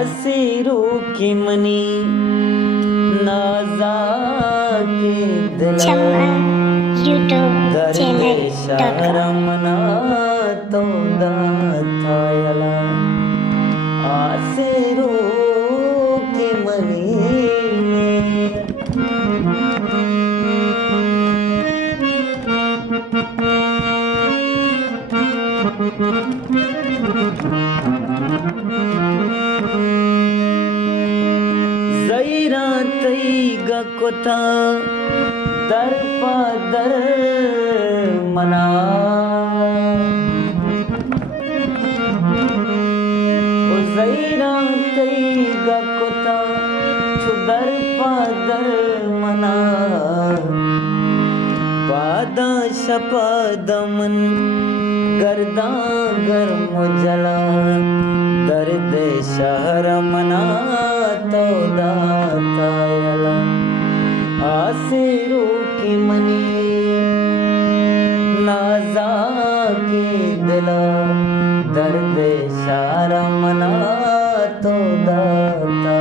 आसिरू की मनी नाजा के दिला YouTube दर्दे channel.com शरमना तो दाथायला आसिरू की मनी जैरा तैगा कोता दर पादर मना ओ जैरा तैगा कोता छुदर पादर मना पादा शपादमन गर्दा गर्म जला दर्द शहर मना तो दातायला आसिरू की मनी नाजा के दिला दर्द शहर मना तो दातायला